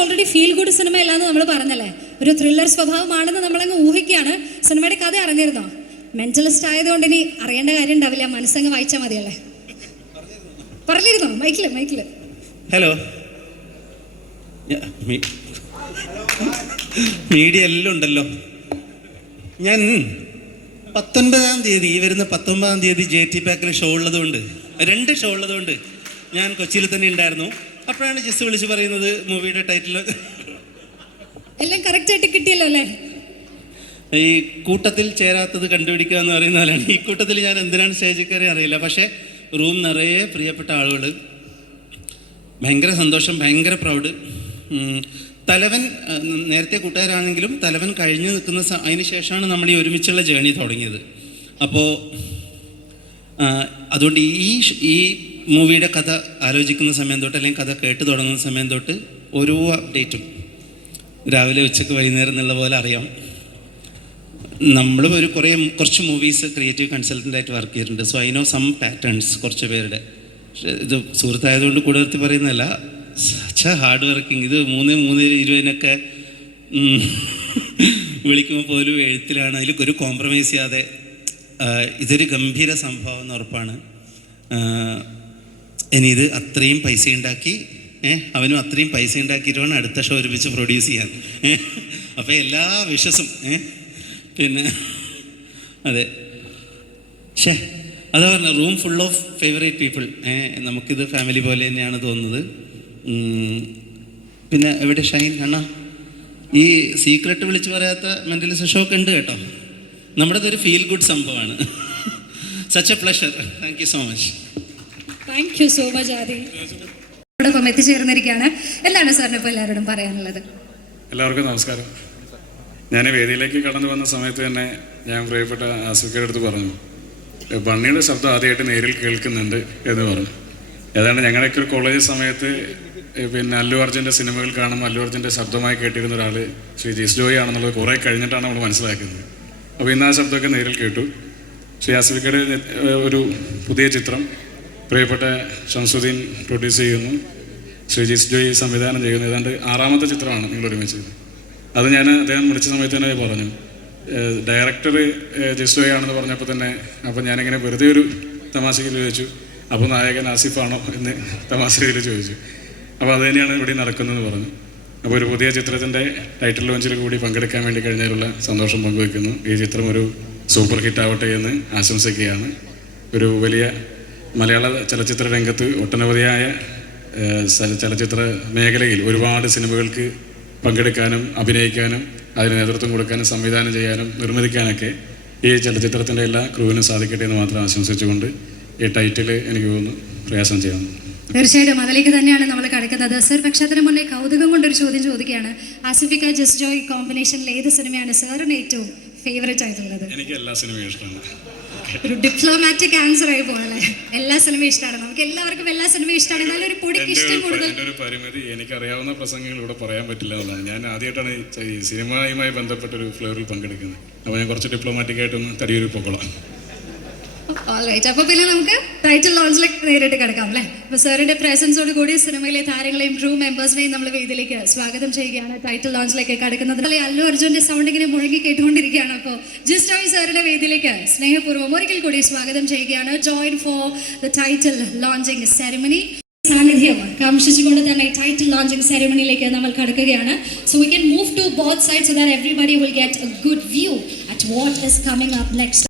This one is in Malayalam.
ഓൾറെഡി ഫീൽ ഗുഡ് സിനിമ അല്ലാന്ന് നമ്മൾ പറഞ്ഞല്ലേ, ഒരു ത്രില്ലർ സ്വഭാവമാണെന്ന് നമ്മളങ്ങ് ഊഹിക്കുകയാണ്. സിനിമയുടെ കഥ അറിഞ്ഞിരുന്നോ? മെന്റലിസ്റ്റ് ആയതുകൊണ്ട് ഇനി അറിയേണ്ട കാര്യം ഉണ്ടാവില്ല, മനസ്സങ്ങ് വായിച്ചാൽ മതിയല്ലേ. പറഞ്ഞിരുന്നോ? മൈക്കില് ഹലോ, മീഡിയ എല്ലാം ഉണ്ടല്ലോ. ഞാൻ 19-ാം തീയതി, ഈ വരുന്ന 19-ാം തീയതി JT പാക്കിൽ ഷോ ഉള്ളതുകൊണ്ട്, 2 ഷോ ഉള്ളതുകൊണ്ട് ഞാൻ കൊച്ചിയിൽ തന്നെ ഉണ്ടായിരുന്നു. അപ്പോഴാണ് ജസ്റ്റ് വിളിച്ച് പറയുന്നത് മൂവിയുടെ ടൈറ്റിൽ എല്ലാം കറക്റ്റ് ആയിട്ട് കിട്ടിയല്ലോ അല്ലേ. ഈ കൂട്ടത്തിൽ ചേരാത്തത് കണ്ടുപിടിക്കുക എന്ന് പറയുന്ന പോലെയാണ്. ഈ കൂട്ടത്തിൽ ഞാൻ എന്തിനാണ് സ്റ്റേജിൽ കയറി അറിയില്ല, പക്ഷേ റൂം നിറയെ പ്രിയപ്പെട്ട ആളുകൾ, ഭയങ്കര സന്തോഷം, ഭയങ്കര പ്രൗഡ്. തലവൻ നേരത്തെ കൂട്ടുകാരാണെങ്കിലും തലവൻ കഴിഞ്ഞ് നിൽക്കുന്ന അതിന് ശേഷമാണ് നമ്മൾ ഈ ഒരുമിച്ചുള്ള ജേണി തുടങ്ങിയത്. അപ്പോൾ അതുകൊണ്ട് ഈ മൂവിയുടെ കഥ ആലോചിക്കുന്ന സമയം തൊട്ട്, അല്ലെങ്കിൽ കഥ കേട്ട് തുടങ്ങുന്ന സമയം തൊട്ട് ഓരോ അപ്ഡേറ്റും രാവിലെ ഉച്ചയ്ക്ക് വൈകുന്നേരം എന്നുള്ള പോലെ അറിയാം. നമ്മൾ കുറച്ച് മൂവീസ് ക്രിയേറ്റീവ് കൺസൾട്ടൻ്റായിട്ട് വർക്ക് ചെയ്തിട്ടുണ്ട്. So I know some patterns കുറച്ച് പേരുടെ. ഇത് സുഹൃത്തായതുകൊണ്ട് കൂടെ നിർത്തി പറയുന്നതല്ല, സച്ച് ഹാർഡ് വർക്കിംഗ്. ഇത് 3:20 വിളിക്കുമ്പോൾ പോലും എഴുത്തിലാണ്, അതിൽ ഒരു കോംപ്രമൈസ് ചെയ്യാതെ ഇതൊരു ഗംഭീര സംഭവം എന്ന് ഉറപ്പാണ്. ഇനി ഇത് അത്രയും പൈസ ഉണ്ടാക്കി, അവനും അത്രയും പൈസ ഉണ്ടാക്കിയിട്ട് വേണം അടുത്ത ഷോ ഒരുമിച്ച് പ്രൊഡ്യൂസ് ചെയ്യാൻ. അപ്പോൾ എല്ലാ വിഷസും പിന്നെ അതെ, അതാ പറഞ്ഞ room full of favourite people. നമുക്കിത് ഫാമിലി പോലെ തന്നെയാണ് തോന്നുന്നത്. പിന്നെ എവിടെ ഷൈൻ അണ്ണാ, ഈ സീക്രട്ട് വിളിച്ച് പറയാത്ത മെൻ്റലിസ്റ്റ് ഷോ ഒക്കെ ഉണ്ട് കേട്ടോ. നമ്മുടെ ഒരു ഫീൽ ഗുഡ് സംഭവമാണ്. Such a pleasure. Thank you so much. Thank you so much Adi. ോടൊപ്പം എത്തിച്ചേർന്നിരിക്കുകയാണ്. എന്താണ് സാറിന് ഇപ്പോൾ എല്ലാവരോടും പറയാനുള്ളത്? എല്ലാവർക്കും നമസ്കാരം. ഞാൻ വേദിയിലേക്ക് കടന്നു വന്ന സമയത്ത് തന്നെ ഞാൻ പ്രിയപ്പെട്ട ആസിഫയുടെ അടുത്ത് പറഞ്ഞു, ബണ്ണിയുടെ ശബ്ദം ആദ്യമായിട്ട് നേരിൽ കേൾക്കുന്നുണ്ട് എന്ന് പറഞ്ഞു. ഏതാണ്ട് ഞങ്ങളൊക്കെ ഒരു കോളേജ് സമയത്ത് പിന്നെ അല്ലു അർജുൻ്റെ സിനിമകൾ കാണുമ്പോൾ അല്ലു അർജുൻ്റെ ശബ്ദമായി കേട്ടിരുന്ന ഒരാൾ ശ്രീ ജിസ് ജോയി ആണെന്നുള്ളത് കുറേ കഴിഞ്ഞിട്ടാണ് നമ്മൾ മനസ്സിലാക്കുന്നത്. അപ്പോൾ ഇന്ന് ആ ശബ്ദമൊക്കെ നേരിൽ കേട്ടു. ശ്രീ ആസിഫയുടെ ഒരു പുതിയ ചിത്രം പ്രിയപ്പെട്ട ഷംസുദ്ദീൻ പ്രൊഡ്യൂസ് ചെയ്യുന്നു, ശ്രീ ജിസ് ജോയി സംവിധാനം ചെയ്യുന്നു. ഏതാണ്ട് 6ാമത്തെ ചിത്രമാണ് നിങ്ങൾ ഒരുമിച്ച്. അത് ഞാൻ അദ്ദേഹം വിളിച്ച സമയത്ത് തന്നെ പറഞ്ഞു, ഡയറക്ടർ ജിസ് ജോയി ആണെന്ന് പറഞ്ഞപ്പോൾ തന്നെ, അപ്പോൾ ഞാനിങ്ങനെ വെറുതെ ഒരു തമാശയിൽ ചോദിച്ചു, അപ്പോൾ നായകൻ ആസിഫാണോ എന്ന് തമാശയിൽ ചോദിച്ചു. അപ്പോൾ അത് തന്നെയാണ് ഇവിടെ നടക്കുന്നതെന്ന് പറഞ്ഞു. അപ്പോൾ ഒരു പുതിയ ചിത്രത്തിൻ്റെ ടൈറ്റിൽ ലോഞ്ചിൽ കൂടി പങ്കെടുക്കാൻ വേണ്ടി കഴിഞ്ഞതിലുള്ള സന്തോഷം പങ്കുവയ്ക്കുന്നു. ഈ ചിത്രം ഒരു സൂപ്പർ ഹിറ്റ് ആവട്ടെ എന്ന് ആശംസിക്കുകയാണ്. ഒരു വലിയ മലയാള ചലച്ചിത്ര രംഗത്ത് ഒട്ടനവധിയായ ചലച്ചിത്ര മേഖലയിൽ ഒരുപാട് സിനിമകൾക്ക് പങ്കെടുക്കാനും അഭിനയിക്കാനും അതിന് നേതൃത്വം കൊടുക്കാനും സംവിധാനം ചെയ്യാനും നിർമ്മിക്കാനൊക്കെ ഈ ചലച്ചിത്രത്തിൻ്റെ എല്ലാ ക്രൂവിനും സാധിക്കട്ടെ എന്ന് മാത്രം ആശംസിച്ചുകൊണ്ട് ഈ ടൈറ്റിൽ എനിക്ക് തോന്നുന്നു പ്രയാസം ചെയ്യാം. തീർച്ചയായിട്ടും അതിലേക്ക് തന്നെയാണ് നമ്മൾ കിടക്കുന്നത്. സർ, പക്ഷേ അതിന് മുന്നേ കൗതുകം കൊണ്ടൊരു ചോദ്യം ചോദിക്കുകയാണ്. ആസിഫിക്ക ജിസ് ജോയ് കോമ്പിനേഷനിൽ ഏത് സിനിമയാണ് സാറിന് ഏറ്റവും ഫേവറേറ്റ് ആയിട്ടുള്ളത്? എനിക്ക് എല്ലാ സിനിമയും ഇഷ്ടമാണ്. ഒരു ഡിപ്ലോമാറ്റിക് ആൻസർ ആയി പോലെ എല്ലാ സിനിമയും ഇഷ്ടമാണ്. നമുക്ക് എല്ലാവർക്കും എല്ലാ സിനിമയും ഇഷ്ടമാണ്. എന്നാലും ഒരു പൊടിക്ക് ഇഷ്ടം കൂടുതൽ. എൻ്റെ ഒരു പരിമിതി, എനിക്കറിയാവുന്ന പ്രസംഗങ്ങൾ ഇവിടെ പറയാൻ പറ്റില്ല എന്നുള്ളതാണ്. ഞാൻ ആദ്യമായിട്ടാണ് ഈ സിനിമയുമായി ബന്ധപ്പെട്ടൊരു ഫ്ലോറിൽ പങ്കെടുക്കുന്നത്. അപ്പോൾ ഞാൻ കുറച്ച് ഡിപ്ലോമാറ്റിക് ആയിട്ടൊന്ന് തടിയൊരു പൊക്കോളാം. അപ്പോൾ പിന്നെ നമുക്ക് ടൈറ്റിൽ ലോഞ്ചിലേക്ക് നേരിട്ട് കിടക്കാം അല്ലേ. അപ്പോൾ സാറിന്റെ പ്രസൻസോട് കൂടി സിനിമയിലെ താരങ്ങളെയും ക്രൂ മെമ്പേഴ്സിനെയും നമ്മൾ വേദിയിലേക്ക് സ്വാഗതം ചെയ്യുകയാണ്. ടൈറ്റിൽ ലോഞ്ചിലേക്ക് കിടക്കുന്നത് അല്ലു അർജുന്റെ സൗണ്ട് ഇങ്ങനെ മുഴങ്ങി കേട്ടുകൊണ്ടിരിക്കുകയാണ്. അപ്പോൾ ജിസ് ജോയ് സാറിന്റെ വേദിയിലേക്ക് സ്നേഹപൂർവ്വം ഒരിക്കൽ കൂടി സ്വാഗതം ചെയ്യുകയാണ്. Join for the title launching ceremony. സാന്നിധ്യം കാംക്ഷിച്ചുകൊണ്ട് തന്നെ ടൈറ്റിൽ ലോഞ്ചിങ് സെറിമണിയിലേക്ക് നമ്മൾ കടക്കുകയാണ്. So we can move to both sides so that everybody will get a good view at what is coming up next.